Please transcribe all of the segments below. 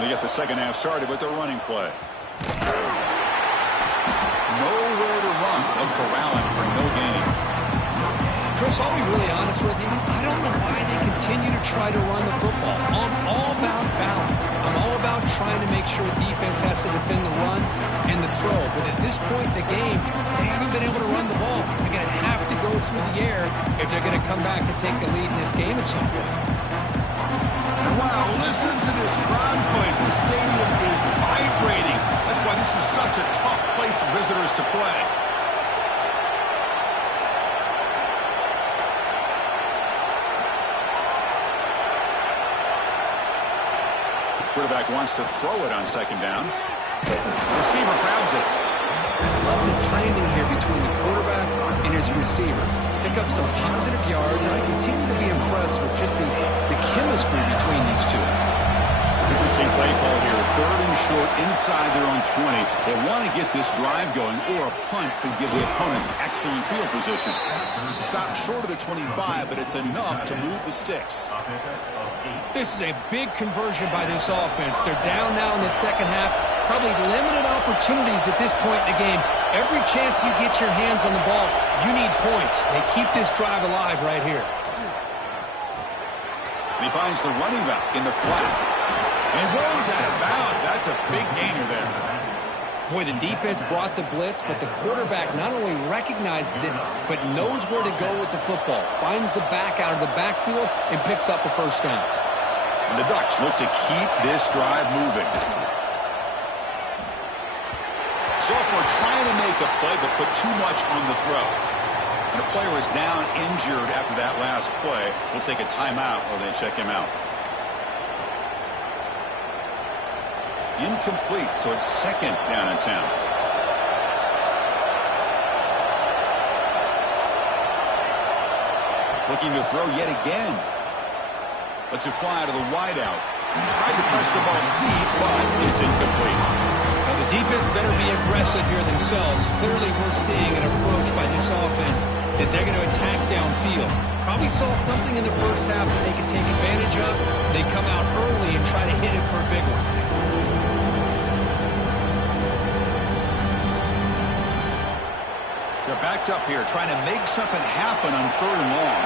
They get the second half started with their running play. Nowhere to run. They'll corral him for no gain. Chris, I'll be really honest with you. I don't know why they continue to try to run the football. I'm all about balance. I'm all about trying to make sure defense has to defend the run and the throw. But at this point in the game, they haven't been able to run the ball. They're going to have to go through the air if they're going to come back and take the lead in this game at some point. And wow, listen to this crowd noise. This stadium is vibrating. That's why this is such a tough place for visitors to play. Quarterback wants to throw it on second down. Receiver grabs it. Love the timing here between the quarterback and his receiver. Pick up some positive yards, and I continue to be impressed with just the chemistry between these two. Interesting play call here. 3rd and short inside their own 20. They want to get this drive going, or a punt could give the opponents excellent field position. Stopped short of the 25, but it's enough to move the sticks. This is a big conversion by this offense. They're down now in the second half. Probably limited opportunities at this point in the game. Every chance you get your hands on the ball, you need points. They keep this drive alive right here. And he finds the running back in the flat. And goes out of bounds. That's a big gainer there. Boy, the defense brought the blitz, but the quarterback not only recognizes it, but knows where to go with the football. Finds the back out of the backfield and picks up a first down. And the Ducks look to keep this drive moving. Sophomore trying to make a play, but put too much on the throw. And a player is down injured after that last play. We'll take a timeout or they check him out. Incomplete, so it's second down in town. Looking to throw yet again. Lets it fly to the wideout. Tried to press the ball deep, but it's incomplete. Now the defense better be aggressive here themselves. Clearly we're seeing an approach by this offense that they're going to attack downfield. Probably saw something in the first half that they could take advantage of. They come out early and try to hit it for a big one. They're backed up here, trying to make something happen on 3rd and long.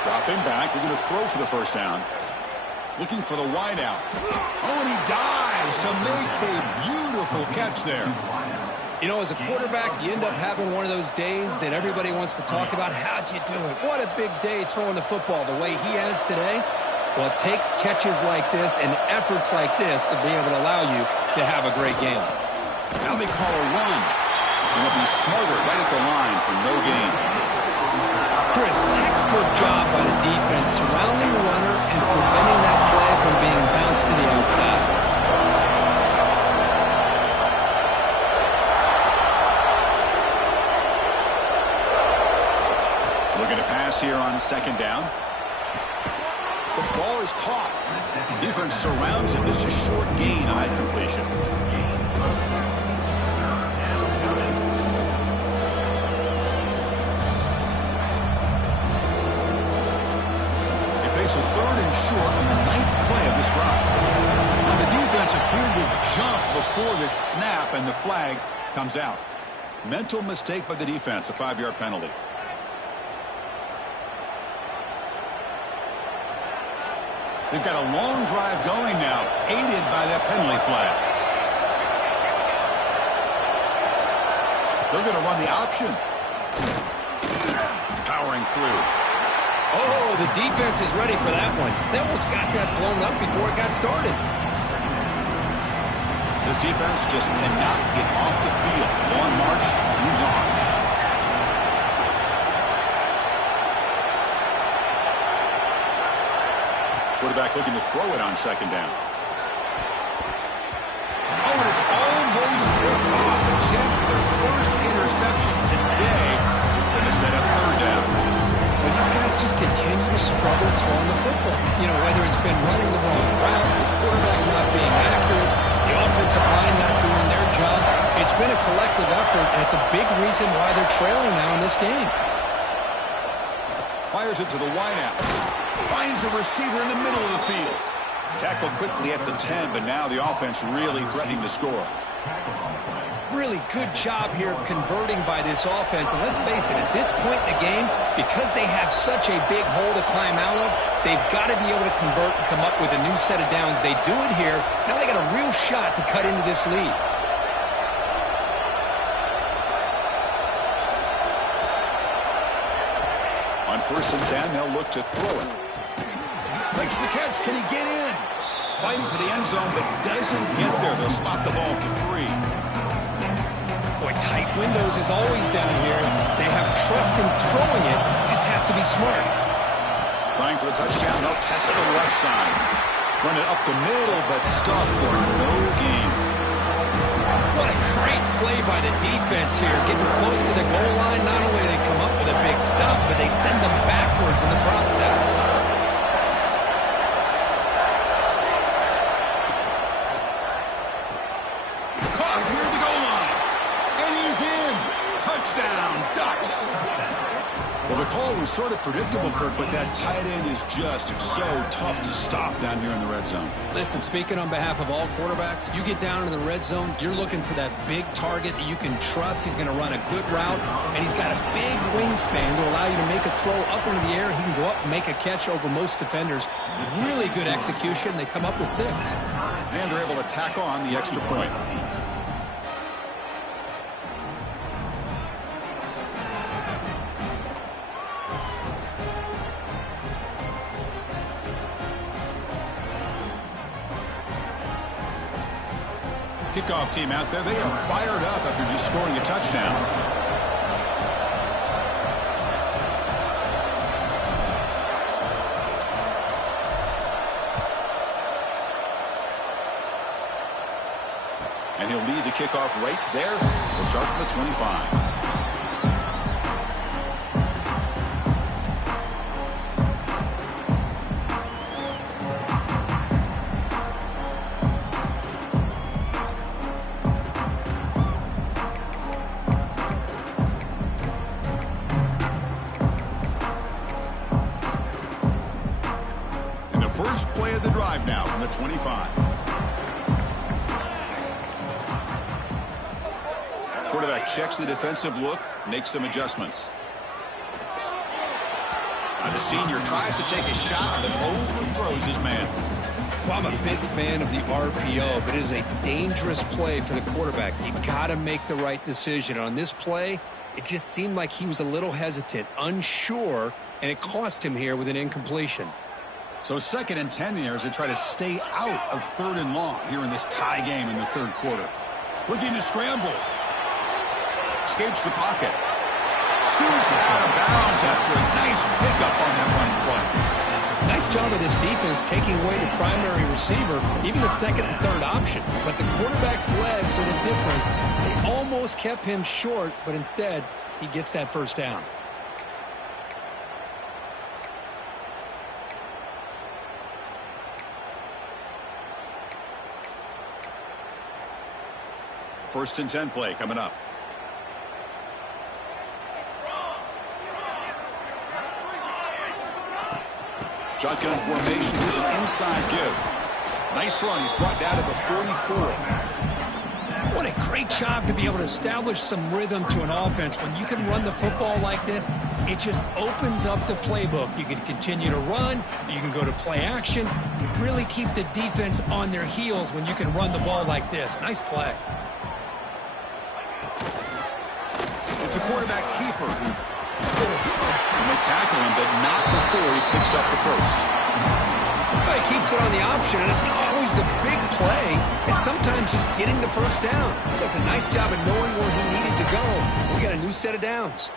Dropping back, they're going to throw for the first down. Looking for the wideout. Oh, and he dives to make a beautiful catch there. You know, as a quarterback, you end up having one of those days that everybody wants to talk about. How'd you do it? What a big day throwing the football the way he has today. Well, it takes catches like this and efforts like this to be able to allow you to have a great game. Now they call a run. And they'll be smothered right at the line for no gain. Chris, textbook job by the defense surrounding the runner and preventing that play from being bounced to the outside. Looking to pass here on second down. The ball is caught. Defense surrounds him. Just a short gain on that completion. It's a 3rd and short on the 9th play of this drive. Now the defense appeared to jump before the snap, and the flag comes out. Mental mistake by the defense, a 5-yard penalty. They've got a long drive going now, aided by that penalty flag. They're going to run the option. Powering through. Oh, the defense is ready for that one. They almost got that blown up before it got started. This defense just cannot get off the field. Long march, moves on. Quarterback looking to throw it on second down. Oh, and it's almost ripped off. A chance for their first interception today. Going to set up 3rd down. Well, these guys just continue to struggle throwing the football. You know, whether it's been running the wrong route, the quarterback not being accurate, the offensive line not doing their job. It's been a collective effort, and it's a big reason why they're trailing now in this game. Fires it to the wideout. Finds a receiver in the middle of the field. tackle quickly at the 10, but now the offense really threatening to score. Really good job here of converting by this offense. And let's face it, at this point in the game, because they have such a big hole to climb out of, they've got to be able to convert and come up with a new set of downs. They do it here. Now they got a real shot to cut into this lead. On 1st and 10, they'll look to throw it. Makes the catch. Can he get in? Fighting for the end zone, but doesn't get there. They'll spot the ball to 3. Boy, tight windows is always down here. They have trust in throwing it. Just have to be smart. Trying for the touchdown. They'll test the left side. Run it up the middle, but stuff for no gain. What a great play by the defense here. Getting close to the goal line. Not only do they come up with a big stop, but they send them backwards in the process. Caught near the goal line. And he's in. Touchdown, Ducks. Well, the call was sort of predictable, Kirk, but that tight end is just so tough to stop down here in the red zone. Listen, speaking on behalf of all quarterbacks, you get down into the red zone, you're looking for that big target that you can trust. He's going to run a good route, and he's got a big wingspan to allow you to make a throw up into the air. He can go up and make a catch over most defenders. Really good execution. They come up with 6. And they're able to tack on the extra point. Kickoff team out there. They are fired up after just scoring a touchdown. And he'll lead the kickoff right there. We'll start from the 25. First play of the drive now from the 25. Quarterback checks the defensive look, makes some adjustments. The senior tries to take a shot, but overthrows his man. Well, I'm a big fan of the RPO, but it is a dangerous play for the quarterback. You got to make the right decision. On this play, it just seemed like he was a little hesitant, unsure, and it cost him here with an incompletion. So 2nd and 10 here as they try to stay out of 3rd and long here in this tie game in the 3rd quarter. Looking to scramble. Escapes the pocket. Scoots out of bounds after a nice pickup on that running play. Nice job of this defense taking away the primary receiver, even the 2nd and 3rd option. But the quarterback's legs are the difference. They almost kept him short, but instead he gets that 1st down. First and 10 play coming up. Shotgun formation. Here's an inside give. Nice run. He's brought down to the 44. What a great job to be able to establish some rhythm to an offense. When you can run the football like this, it just opens up the playbook. You can continue to run. You can go to play action. You really keep the defense on their heels when you can run the ball like this. Nice play. It's a quarterback keeper. And they tackle him, but not before he picks up the 1st. Well, he keeps it on the option, and it's not always the big play. It's sometimes just getting the 1st down. He does a nice job of knowing where he needed to go. We got a new set of downs.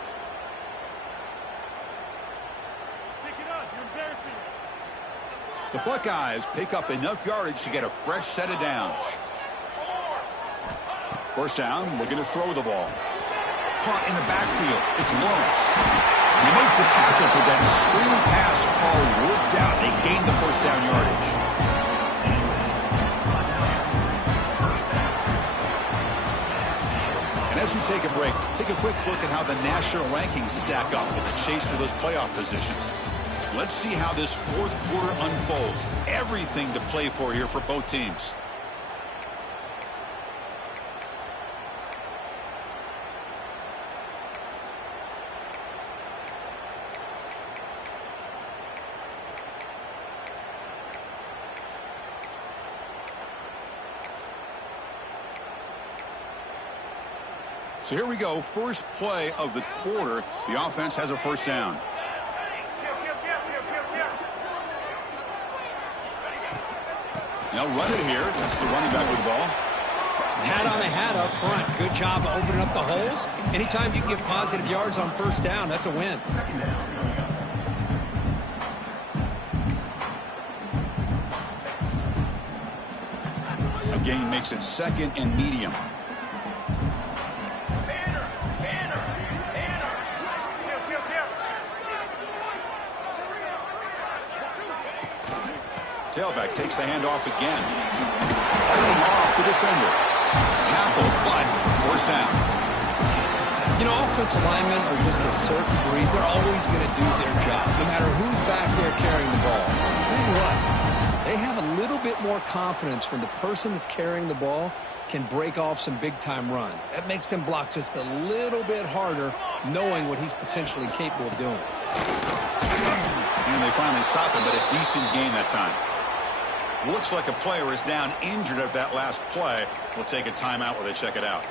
Pick it up. You're embarrassing us. The Buckeyes pick up enough yardage to get a fresh set of downs. 1st down, looking to throw the ball. Caught in the backfield. It's Lawrence. They make the tackle, but that screen pass call worked out. They gained the 1st down yardage. And as we take a break, take a quick look at how the national rankings stack up in the chase for those playoff positions. Let's see how this fourth quarter unfolds. Everything to play for here for both teams. So here we go, first play of the quarter. The offense has a first down. They'll run it here. That's the running back with the ball. Hat on a hat up front. Good job of opening up the holes. Anytime you get positive yards on first down, that's a win. A gain makes it second and medium. Tailback takes the handoff again. Fighting off the defender. Tackle, but first down. You know, offensive linemen are just a certain breed. They're always going to do their job, no matter who's back there carrying the ball. I'll tell you what, they have a little bit more confidence when the person that's carrying the ball can break off some big-time runs. That makes them block just a little bit harder, knowing what he's potentially capable of doing. And they finally stop him, but a decent gain that time. Looks like a player is down injured at that last play. We'll take a timeout while they check it out.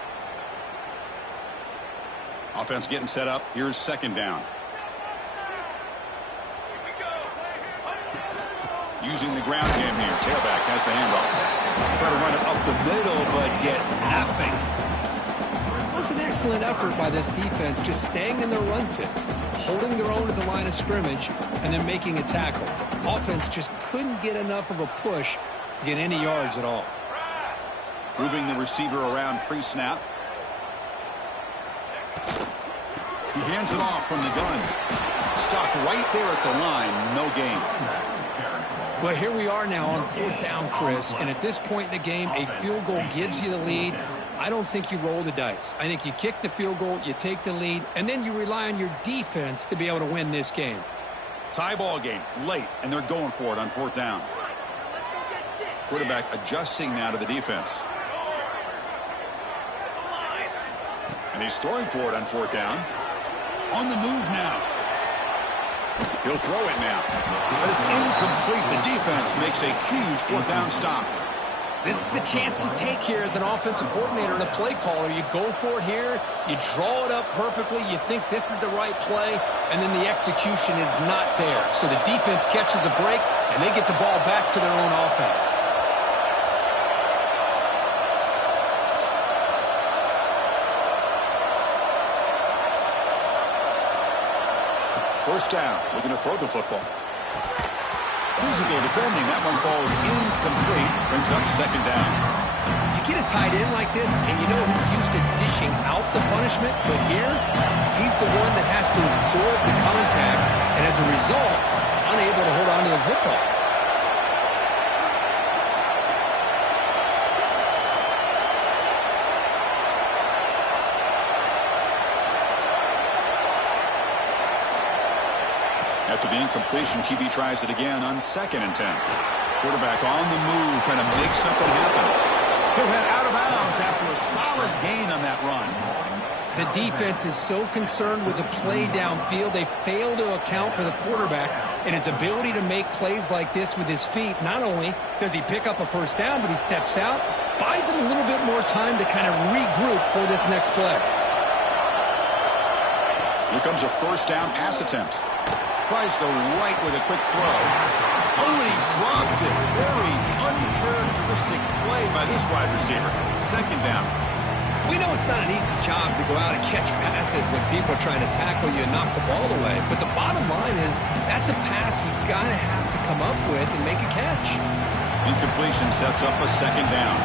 Offense getting set up. Here's second down. Using the ground game here. Tailback has the handoff. Try to run it up the middle, but get nothing. It was an excellent effort by this defense, just staying in their run fits, holding their own at the line of scrimmage, and then making a tackle. Offense just couldn't get enough of a push to get any yards at all. Moving the receiver around pre-snap. He hands it off from the gun. Stopped right there at the line. No gain. Well, here we are now on fourth down, Chris, and at this point in the game, a field goal gives you the lead. I don't think you roll the dice. I think you kick the field goal, you take the lead, and then you rely on your defense to be able to win this game. Tie ball game, late, and they're going for it on fourth down. Quarterback adjusting now to the defense. And he's throwing for it on fourth down. On the move now. He'll throw it now. But it's incomplete. The defense makes a huge fourth down stop. This is the chance you take here as an offensive coordinator and a play caller. You go for it here. You draw it up perfectly. You think this is the right play, and then the execution is not there. So the defense catches a break, and they get the ball back to their own offense. First down, looking to throw the football. Physical defending, that one falls incomplete, brings up second down. You get a tight end like this, and you know he's used to dishing out the punishment, but here, he's the one that has to absorb the contact, and as a result, he's unable to hold on to the football. After the incompletion, QB tries it again on 2nd and 10. Quarterback on the move, trying to make something happen. He'll head out of bounds after a solid gain on that run. The defense is so concerned with the play downfield, they fail to account for the quarterback and his ability to make plays like this with his feet. Not only does he pick up a first down, but he steps out, buys him a little bit more time to kind of regroup for this next play. Here comes a first down pass attempt. Tries the right with a quick throw. Oh, and he dropped it. Very uncharacteristic play by this wide receiver. Second down. We know it's not an easy job to go out and catch passes when people are trying to tackle you and knock the ball away. But the bottom line is that's a pass you got to have to come up with and make a catch. Incompletion sets up a second down.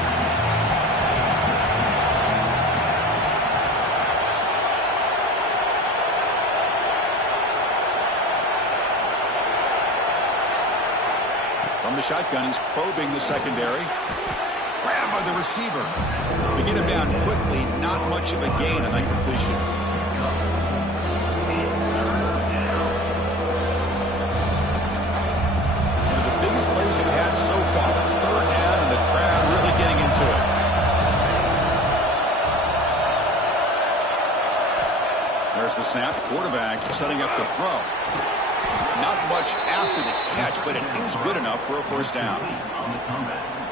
From the shotgun, he's probing the secondary. Grabbed by the receiver. To get him down quickly, not much of a gain on that completion. Here's the snap. Quarterback setting up the throw. Not much after the catch, but it is good enough for a first down.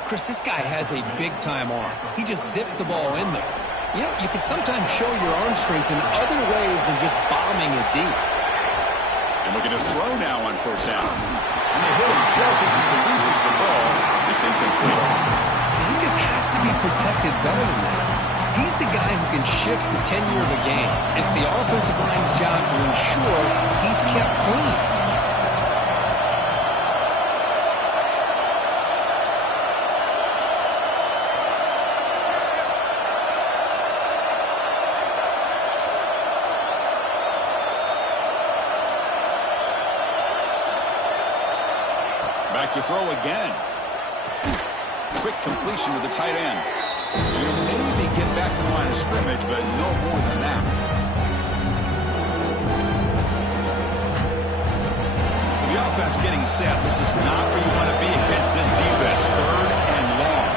Chris, this guy has a big-time arm. He just zipped the ball in there. You know, you can sometimes show your arm strength in other ways than just bombing it deep. And we're going to throw now on first down. And they hit him just as he releases the ball. It's incomplete. He just has to be protected better than that. He's the guy who can shift the tenure of a game. It's the offensive line's job to ensure he's kept clean. Back to throw again. Quick completion to the tight end. He'll maybe get back to the line of scrimmage, but no more than that. So the offense getting set. This is not where you want to be against this defense. 3rd and long.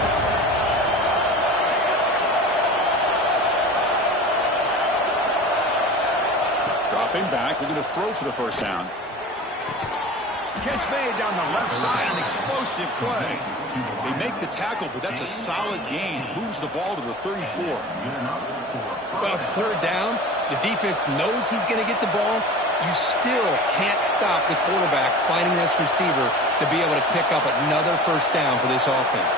Dropping back. We're going to throw for the first down. Catch made down the left side, an explosive play. They make the tackle, but that's a solid gain. Moves the ball to the 34. Well, it's 3rd down. The defense knows he's going to get the ball. You still can't stop the quarterback finding this receiver to be able to pick up another first down for this offense.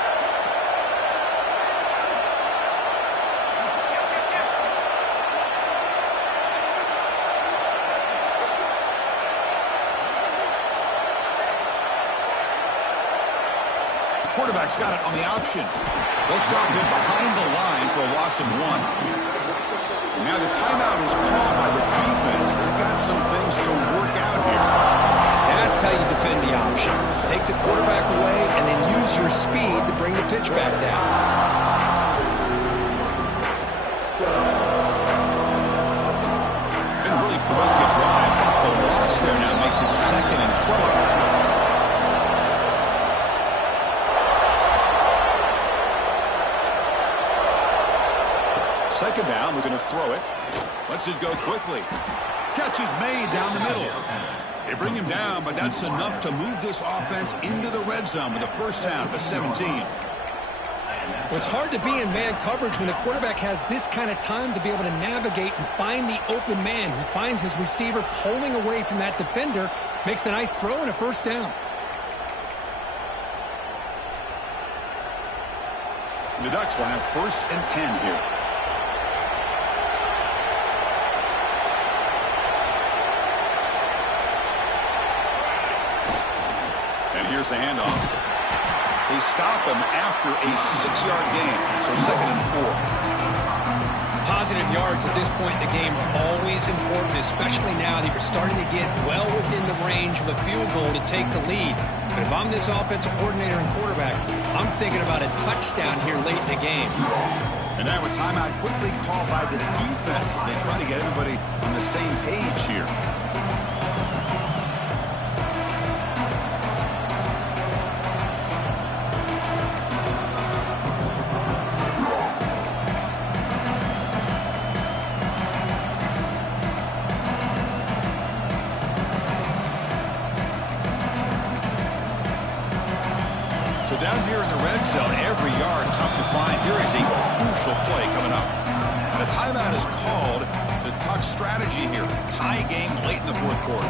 Quarterback's got it on the option. They'll stop him behind the line for a loss of 1. Now the timeout is called by the defense. They've got some things to work out here. That's how you defend the option. Take the quarterback away and then use your speed to bring the pitch back down. Been a really productive drive, but the loss there now makes it 2nd and 12. Second down, we're going to throw it. Lets it go quickly. Catch is made down the middle. They bring him down, but that's enough to move this offense into the red zone with a first down to 17. Well, it's hard to be in man coverage when the quarterback has this kind of time to be able to navigate and find the open man. He finds his receiver pulling away from that defender, makes a nice throw and a first down. The Ducks will have 1st and 10 here. Here's the handoff. They stop him after a 6-yard gain, so 2nd and 4. Positive yards at this point in the game are always important, especially now that you're starting to get well within the range of a field goal to take the lead. But if I'm this offensive coordinator and quarterback, I'm thinking about a touchdown here late in the game. And now a timeout quickly called by the defense as they try to get everybody on the same page here. So down here in the red zone, every yard tough to find. Here is a crucial play coming up. And a timeout is called to talk strategy here. Tie game late in the 4th quarter.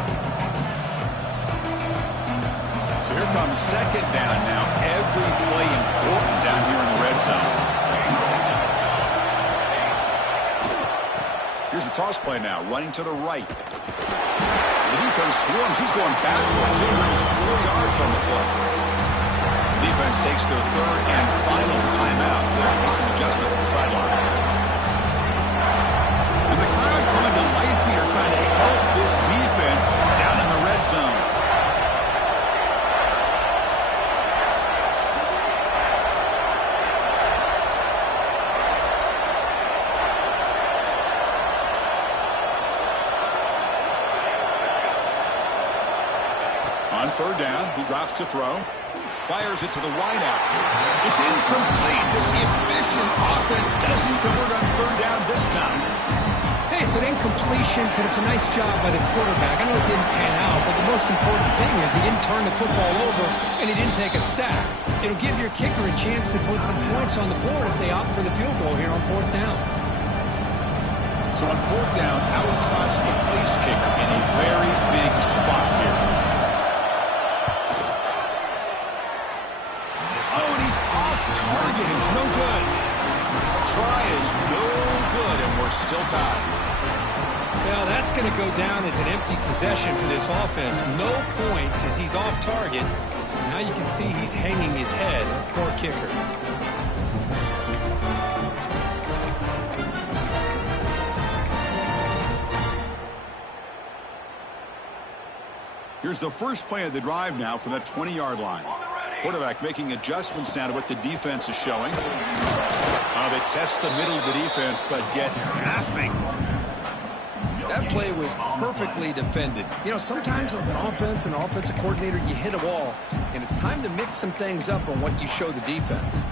So here comes 2nd down now. Every play important down here in the red zone. Here's the toss play now, running to the right. The defense swarms. He's going backwards. He loses 4 yards on the play. Defense takes their 3rd and final timeout. They'll make some adjustments at the sideline. And the crowd coming to life here, trying to help this defense down in the red zone. On 3rd down, he drops to throw. Fires it to the wideout. It's incomplete. This efficient offense doesn't convert on 3rd down this time. Hey, it's an incompletion, but it's a nice job by the quarterback. I know it didn't pan out, but the most important thing is he didn't turn the football over and he didn't take a sack. It'll give your kicker a chance to put some points on the board if they opt for the field goal here on 4th down. So on 4th down, out trots the place kicker in a very big spot here. Oh, and he's off target. It's no good. Try is no good, and we're still tied. Well, that's going to go down as an empty possession for this offense. No points as he's off target. Now you can see he's hanging his head. Poor kicker. Here's the first play of the drive now from that 20-yard line. Quarterback making adjustments now to what the defense is showing. They test the middle of the defense, but get nothing. That play was perfectly defended. You know, sometimes as an offense and offensive coordinator, you hit a wall, and it's time to mix some things up on what you show the defense.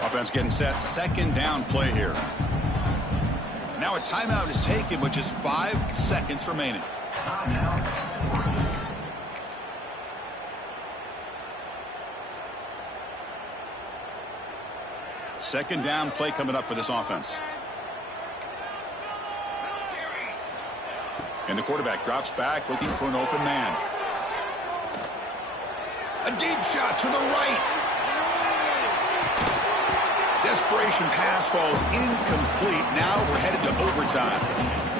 Offense getting set. 2nd down play here. Now a timeout is taken with just 5 seconds remaining. Second down play coming up for this offense. And the quarterback drops back looking for an open man. A deep shot to the right. Desperation pass falls incomplete. Now we're headed to overtime.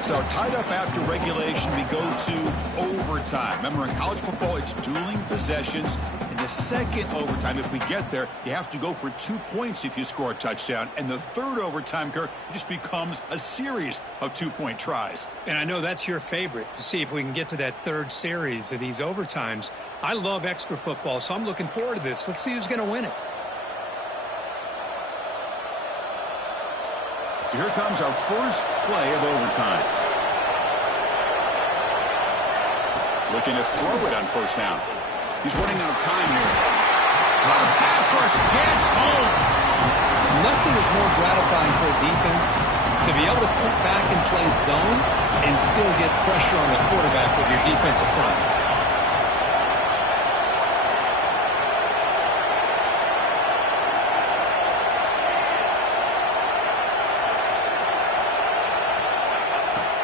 So tied up after regulation, we go to overtime. Remember, in college football, it's dueling possessions. In the second overtime, if we get there, you have to go for 2 points if you score a touchdown. And the third overtime, Kirk, just becomes a series of 2-point tries. And I know that's your favorite, to see if we can get to that third series of these overtimes. I love extra football, so I'm looking forward to this. Let's see who's going to win it. So here comes our first play of overtime. Looking to throw it on 1st down. He's running out of time here. What a pass rush gets home. Nothing is more gratifying for a defense to be able to sit back and play zone and still get pressure on the quarterback with your defensive front.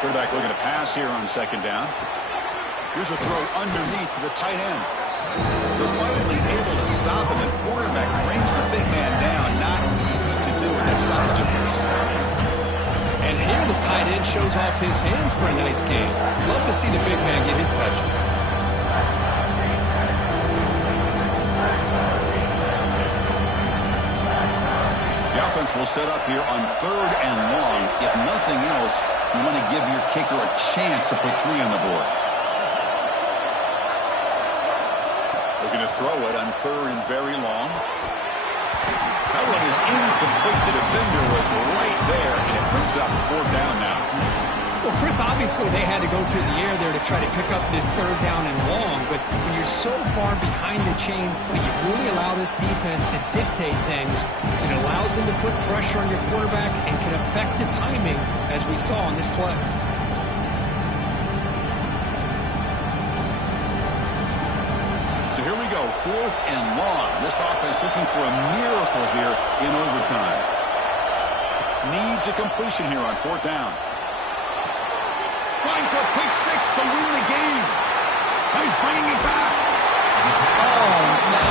Quarterback looking to pass here on 2nd down. Here's a throw underneath to the tight end. They're finally able to stop him. The quarterback brings the big man down. Not easy to do with that size difference. And here the tight end shows off his hands for a nice game. Love to see the big man get his touches. The offense will set up here on 3rd and long. If nothing else, you want to give your kicker a chance to put 3 on the board. We're going to throw it on 3rd and very long. That one is incomplete. The defender was right there, and it brings up 4th down now. Well, Chris, obviously they had to go through the air there to try to pick up this 3rd down and long, but when you're so far behind the chains, you really allow this defense to dictate things. It allows them to put pressure on your quarterback and can affect the timing, as we saw on this play. So here we go, 4th and long. This offense looking for a miracle here in overtime. Needs a completion here on 4th down. Trying for a quick 6 to win the game. He's bringing it back. Oh, no.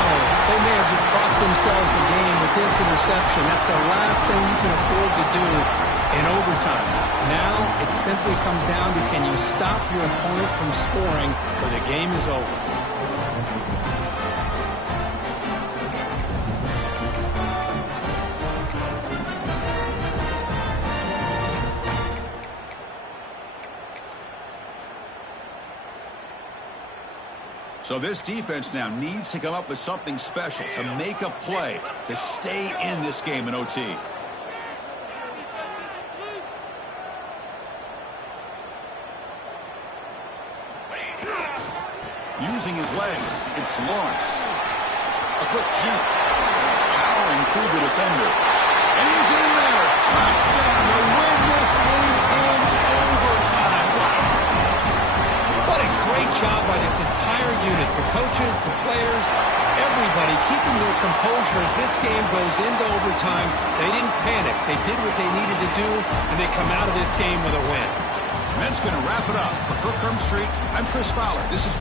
They may have just cost themselves the game with this interception. That's the last thing you can afford to do in overtime. Now it simply comes down to, can you stop your opponent from scoring or the game is over. So this defense now needs to come up with something special to make a play to stay in this game in OT. using his legs. It's Lawrence. A quick juke. Powering through the defender. And he's in there. Touchdown to win this game in overtime. Wow. What a great job by this entire unit. The coaches, the players, everybody keeping their composure as this game goes into overtime. They didn't panic. They did what they needed to do, and they come out of this game with a win. And that's going to wrap it up. For Kirk Street, I'm Chris Fowler. This is